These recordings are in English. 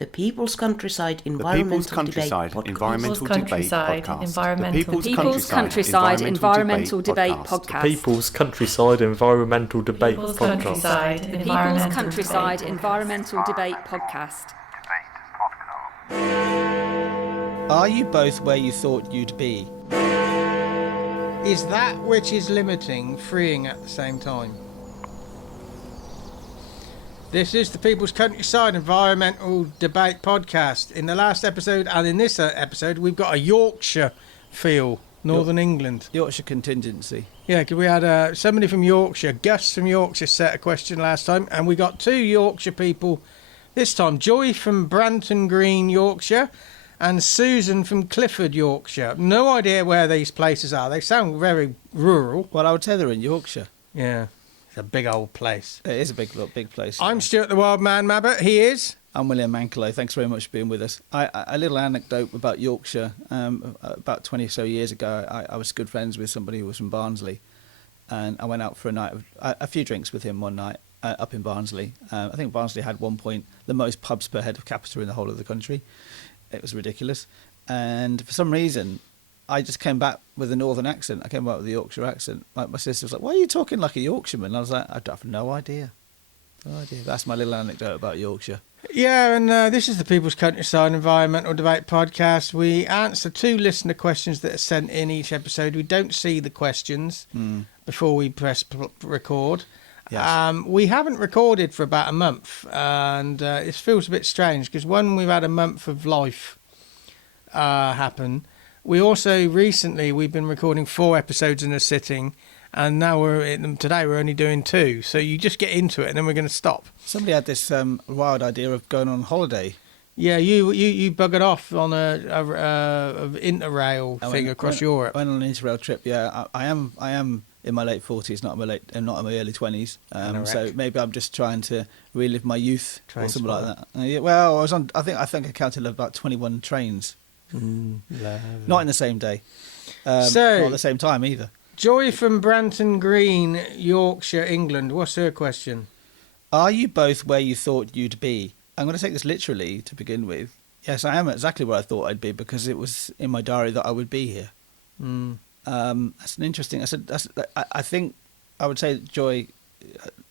The People's Countryside The People's Environmental Countryside Debate Environmental Debate Podcast. The People's Countryside Environmental Debate Podcast. People's Countryside Environmental Debate Podcast. People's Countryside Environmental Debate Podcast. Are you both where you thought you'd be? Is that which is limiting freeing at the same time? This is the People's Countryside Environmental Debate Podcast. In the last episode and in this episode, we've got a Yorkshire feel, Northern England. Yorkshire contingency. Yeah, because we had somebody from Yorkshire, Gus from Yorkshire, set a question last time, and we got two Yorkshire people this time. Joy from Branton Green, Yorkshire, and Susan from Clifford, Yorkshire. No idea where these places are. They sound very rural. Well, I would say they're in Yorkshire. Yeah. It's a big old place. It is a big place. I'm Stuart the Wild Man Mabbott. He is. I'm William Manklow. Thanks very much for being with us. A little anecdote about Yorkshire. About 20 or so years ago, I was good friends with somebody who was from Barnsley. And I went out for a few drinks with him one night up in Barnsley. I think Barnsley had 1 point the most pubs per head of capita in the whole of the country. It was ridiculous. And for some reason, I just came back with a northern accent. I came back with a Yorkshire accent. My sister was like, "Why are you talking like a Yorkshireman?" And I was like, "I have no idea. No idea." That's my little anecdote about Yorkshire. Yeah, and this is the People's Countryside Environmental Debate Podcast. We answer 2 listener questions that are sent in each episode. We don't see the questions before we press record. Yes. We haven't recorded for about a month, and it feels a bit strange because, one, we've had a month of life happen. We also we've been recording 4 episodes in a sitting, and now today we're only doing 2. So you just get into it, and then we're going to stop. Somebody had this wild idea of going on holiday. Yeah, you buggered off on a interrail thing across Europe. I went on an interrail trip. Yeah, I am in my late 40s, not in my early 20s. So maybe I'm just trying to relive my youth or something like that. Well, I was on. I think I counted about 21 trains. Not in the same day. Not at the same time either. Joy from Branton Green, Yorkshire, England. What's her question? Are you both where you thought you'd be? I'm going to take this literally to begin with. Yes, I am exactly where I thought I'd be because it was in my diary that I would be here. That's an interesting. I think I would say, Joy,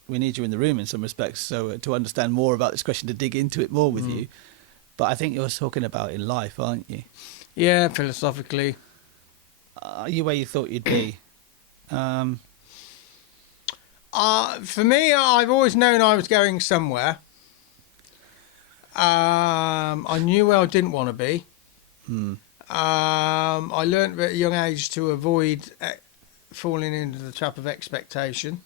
we need you in the room in some respects, so to understand more about this question, to dig into it more with you. But I think you're talking about in life, aren't you? Yeah, philosophically. Are you where you thought you'd be? For me, I've always known I was going somewhere. I knew where I didn't want to be. I learned at a young age to avoid falling into the trap of expectation.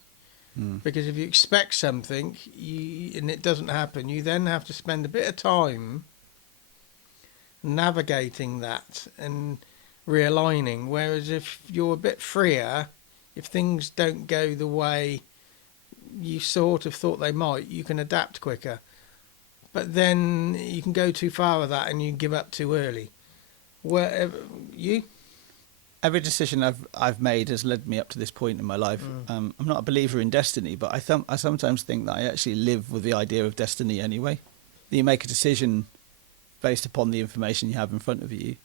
Because if you expect something and it doesn't happen, you then have to spend a bit of time navigating that and realigning. Whereas if you're a bit freer, if things don't go the way you sort of thought they might, you can adapt quicker. But then you can go too far with that and you give up too early. Every decision I've made has led me up to this point in my life. I'm not a believer in destiny, but I sometimes think that I actually live with the idea of destiny anyway. That you make a decision based upon the information you have in front of you,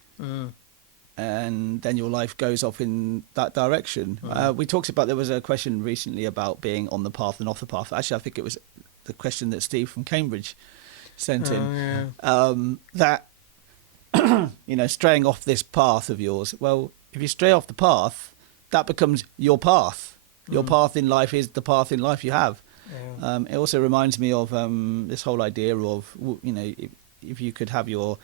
and then your life goes off in that direction. We talked about, there was a question recently about being on the path and off the path. Actually, I think it was the question that Steve from Cambridge sent in. That straying off this path of yours. Well, if you stray off the path, that becomes your path. Your path in life is the path in life you have. It also reminds me of this whole idea of, if you could have your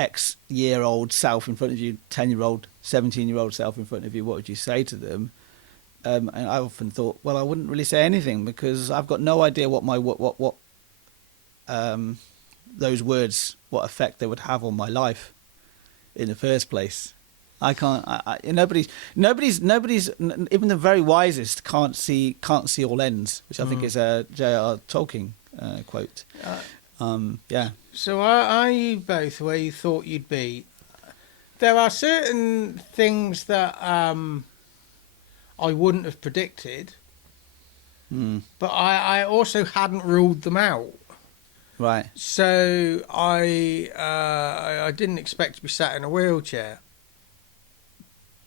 X-year-old self in front of you, 10-year-old, 17-year-old self in front of you, what would you say to them? And I often thought, well, I wouldn't really say anything because I've got no idea what those words, what effect they would have on my life in the first place. I can't. Nobody's. Even the very wisest can't see all ends, which I think is a J.R. Tolkien quote. Yeah. So are you both where you thought you'd be? There are certain things that I wouldn't have predicted, but I also hadn't ruled them out. Right. So I didn't expect to be sat in a wheelchair,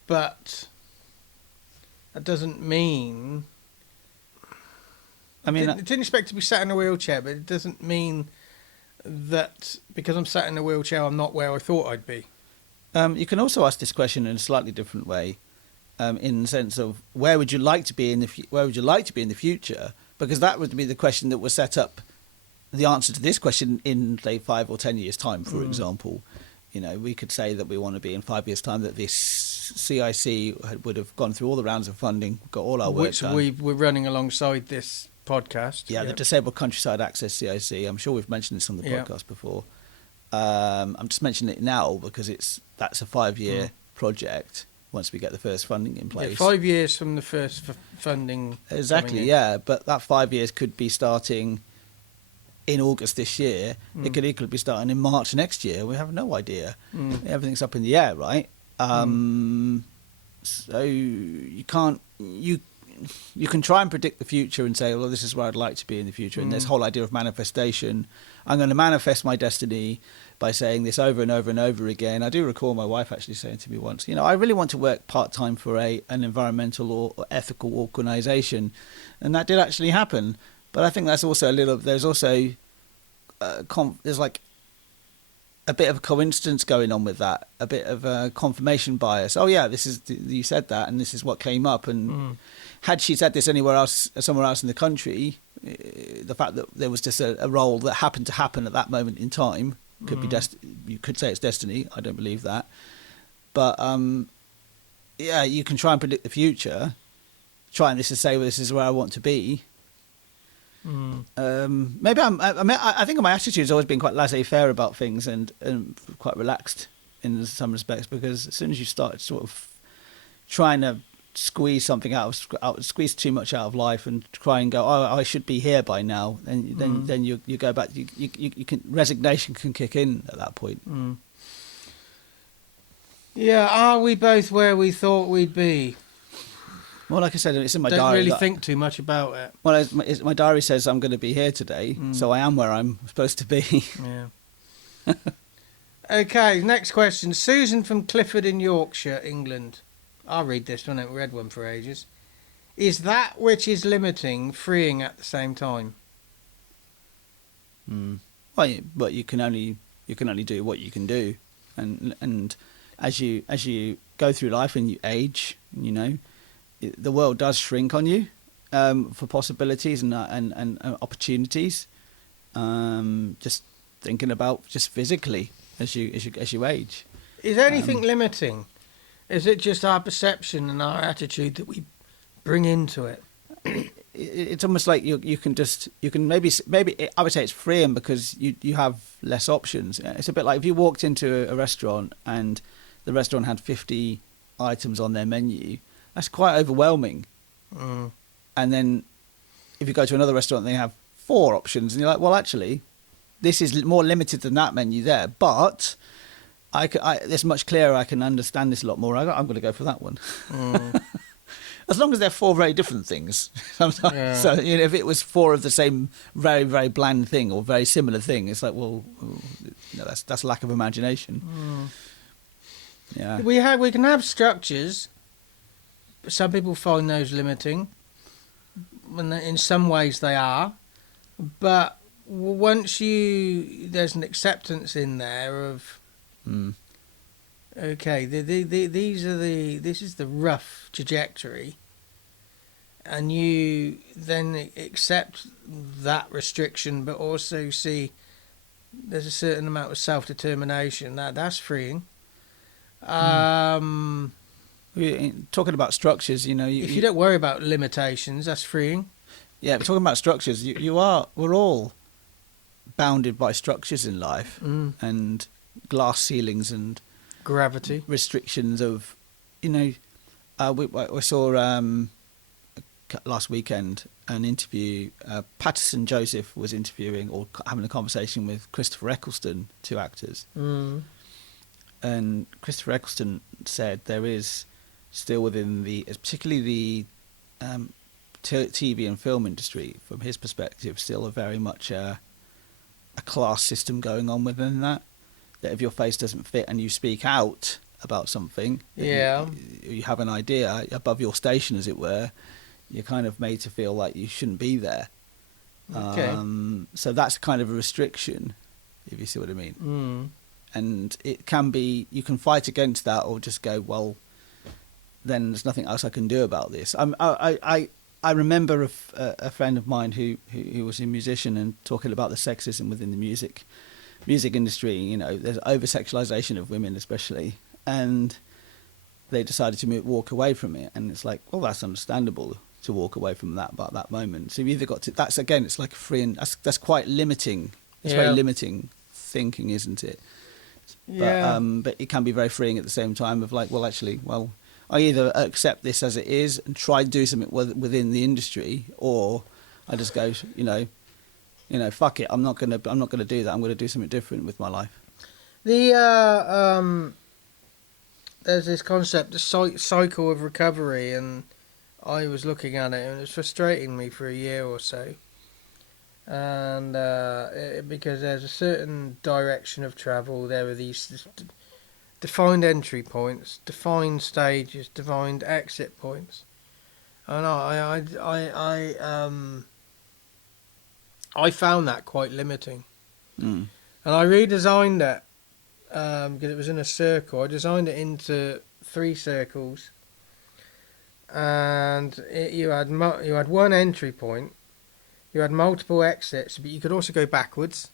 but that doesn't mean. I didn't expect to be sat in a wheelchair, but it doesn't mean that because I'm sat in a wheelchair, I'm not where I thought I'd be. You can also ask this question in a slightly different way, in the sense of where would you like to be in the future? Because that would be the question that was set up. The answer to this question in, say, 5 or 10 years' time, for example, we could say that we want to be in 5 years' time that this CIC would have gone through all the rounds of funding, got all our work done. Which we're running alongside this podcast. Yeah, the Disabled Countryside Access CIC. I'm sure we've mentioned this on the podcast before. I'm just mentioning it now because that's a 5-year project. Once we get the first funding in place, 5 years from the first funding. Exactly, yeah. But that 5 years could be starting in August this year. It could equally be starting in March next year. We have no idea. Everything's up in the air, right? So you can't. You can try and predict the future and say, well, this is where I'd like to be in the future. And this whole idea of manifestation, I'm going to manifest my destiny by saying this over and over and over again. I do recall my wife actually saying to me once, I really want to work part-time for an environmental or ethical organisation. And that did actually happen. But I think that's also there's also, there's like a bit of a coincidence going on with that, a bit of a confirmation bias. Oh yeah, you said that and this is what came up. And had she said this somewhere else in the country, the fact that there was just a role that happened to happen at that moment in time could be you could say it's destiny. I don't believe that. But yeah, you can try and predict the future. Trying this to say, well, this is where I want to be. Maybe I think my attitude has always been quite laissez-faire about things and quite relaxed in some respects, because as soon as you start sort of trying to squeeze something squeeze too much out of life and try and go, oh, I should be here by now, then you go back. You can resignation can kick in at that point. Yeah, are we both where we thought we'd be? Well, like I said, it's in my diary. Don't really think too much about it. Well, my diary says I'm going to be here today, so I am where I'm supposed to be. Yeah. Okay, next question. Susan from Clifford in Yorkshire, England. I'll read this one. I haven't read one for ages. Is that which is limiting freeing at the same time? Well, but you can only do what you can do, and as you go through life and you age, the world does shrink on you for possibilities and opportunities. Just thinking about just physically as you age. Is anything limiting? Is it just our perception and our attitude that we bring into it? It's almost like you can maybe I would say it's freeing because you have less options. It's a bit like if you walked into a restaurant and the restaurant had 50 items on their menu. That's quite overwhelming. And then if you go to another restaurant, they have 4 options, and you're like, well, actually, this is more limited than that menu there, but it's much clearer. I can understand this a lot more. I'm going to go for that one. As long as they're 4 very different things. Sometimes. Yeah. So if it was 4 of the same very, very bland thing or very similar thing, it's like, well, that's lack of imagination. Yeah. We can have structures. Some people find those limiting. In some ways they are. But once there's an acceptance in there of, okay, this is the rough trajectory, and you then accept that restriction, but also see there's a certain amount of self-determination. That's freeing. Talking about structures, if you don't worry about limitations, that's freeing. Yeah, but talking about structures, we're all bounded by structures in life and glass ceilings and gravity restrictions of, we saw last weekend an interview. Patterson Joseph was interviewing or having a conversation with Christopher Eccleston, 2 actors, and Christopher Eccleston said there is still within particularly the TV and film industry, from his perspective, still a very much a class system going on within that if your face doesn't fit and you speak out about something, you have an idea above your station, as it were, you're kind of made to feel like you shouldn't be there. Okay. So that's kind of a restriction, if you see what I mean. Mm. And it can be, you can fight against that or just go, well, then there's nothing else I can do about this. I remember a friend of mine who was a musician and talking about the sexism within the music industry. You know, there's over-sexualization of women especially, and they decided to walk away from it. And it's like, well, that's understandable to walk away from that about that moment. So you've either got to, that's again, it's like a free, and that's quite limiting. It's very limiting thinking, isn't it? Yeah. But it can be very freeing at the same time of like, well, actually, well, I either accept this as it is and try to do something within the industry, or I just go, you know, fuck it. I'm not gonna do that. I'm gonna do something different with my life. There's this concept, the cycle of recovery, and I was looking at it, and it was frustrating me for a year or so. And because there's a certain direction of travel, there are these defined entry points, defined stages, defined exit points, and I found that quite limiting. And I redesigned it because it was in a circle. I designed it into 3 circles, and you had one entry point. You had multiple exits, but you could also go backwards,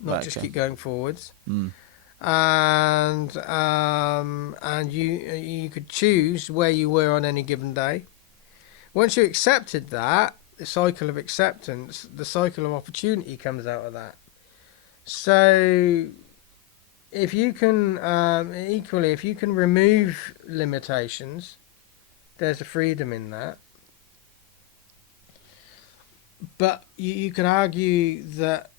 not just keep going forwards. And you could choose where you were on any given day. Once you accepted that, the cycle of acceptance, the cycle of opportunity comes out of that. So if you can equally, if you can remove limitations, there's a freedom in that. But you can argue that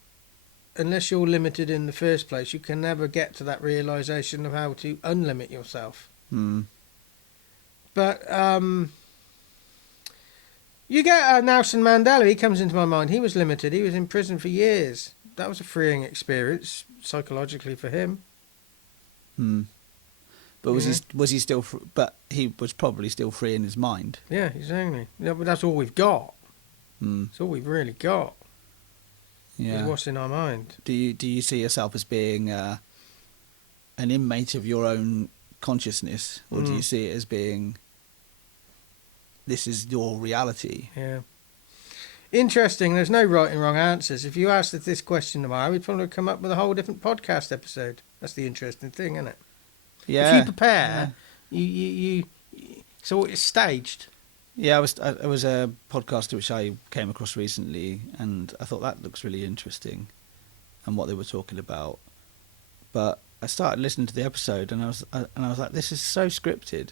unless you're limited in the first place, you can never get to that realisation of how to unlimit yourself. But you get Nelson Mandela, he comes into my mind. He was limited. He was in prison for years. That was a freeing experience psychologically for him. But was he still? But he was probably still free in his mind. Yeah, exactly. Yeah, but that's all we've got. It's all we've really got. Yeah. Is what's in our mind. Do you see yourself as being an inmate of your own consciousness, or do you see it as being this is your reality? Yeah. Interesting. There's no right and wrong answers. If you asked us this question tomorrow, we'd probably come up with a whole different podcast episode. That's the interesting thing, isn't it? Yeah. If you prepare, you so it's staged. Yeah, it was a podcast which I came across recently, and I thought that looks really interesting, and what they were talking about. But I started listening to the episode, and I was like, this is so scripted.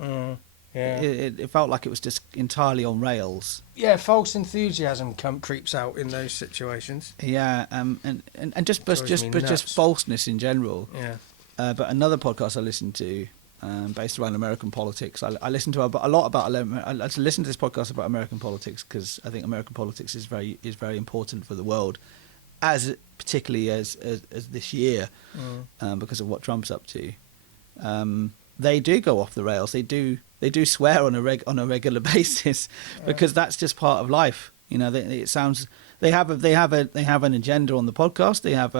Yeah. It felt like it was just entirely on rails. Yeah, false enthusiasm creeps out in those situations. Yeah, and just falseness in general. Yeah. But another podcast I listened to, based around American politics, I listened to a lot about. I listened to this podcast about American politics because I think American politics is very important for the world, particularly as this year, because of what Trump's up to. They do go off the rails. They do swear on a regular basis because that's just part of life. You know, it sounds. They have an agenda on the podcast. They have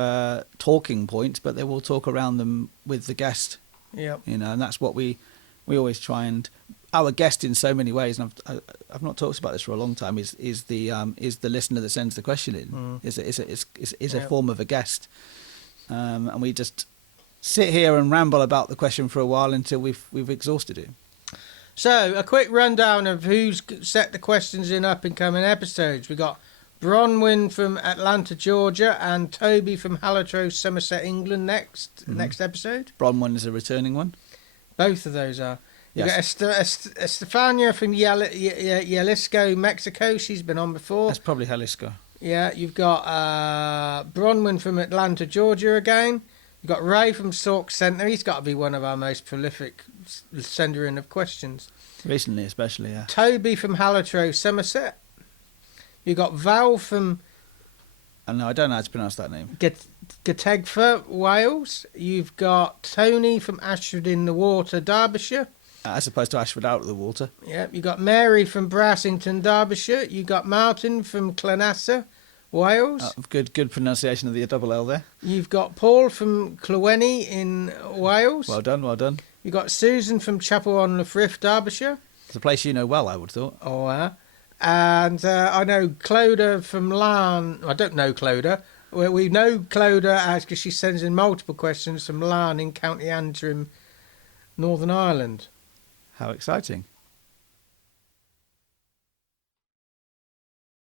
talking points, but they will talk around them with the guest. Yeah. You know, and that's what we always try, and our guest in so many ways. And I've not talked about this for a long time. Is the listener that sends the question in? Is a form of a guest, and we just sit here and ramble about the question for a while until we've exhausted it. So a quick rundown of who's set the questions in up in coming episodes. We got Bronwyn from Atlanta, Georgia, and Toby from Hallertrow, Somerset, England next episode. Bronwyn is a returning one. Both of those are. You've got Yes. Estefania from Jalisco, Mexico. She's been on before. That's probably Jalisco. Yeah, you've got Bronwyn from Atlanta, Georgia again. You've got Ray from Sauk Centre. He's got to be one of our most prolific sender in of questions. Recently, especially, yeah. Toby from Hallertrow, Somerset. You've got Val from No, I don't know how to pronounce that name. Gategfa, Wales. You've got Tony from Ashford in the Water, Derbyshire. As opposed to Ashford out of the water. Yep, you got Mary from Brassington, Derbyshire. You got Martin from Clonassa, Wales. Good pronunciation of the double L there. You've got Paul from Clyweny in Wales. Well done. You've got Susan from Chapel-on-the-Frith, Derbyshire. It's a place you know well, I would have thought. Oh, and I know Clodagh from Larne. I don't know Clodagh. We know Clodagh because she sends in multiple questions from Larne in County Antrim, Northern Ireland. How exciting.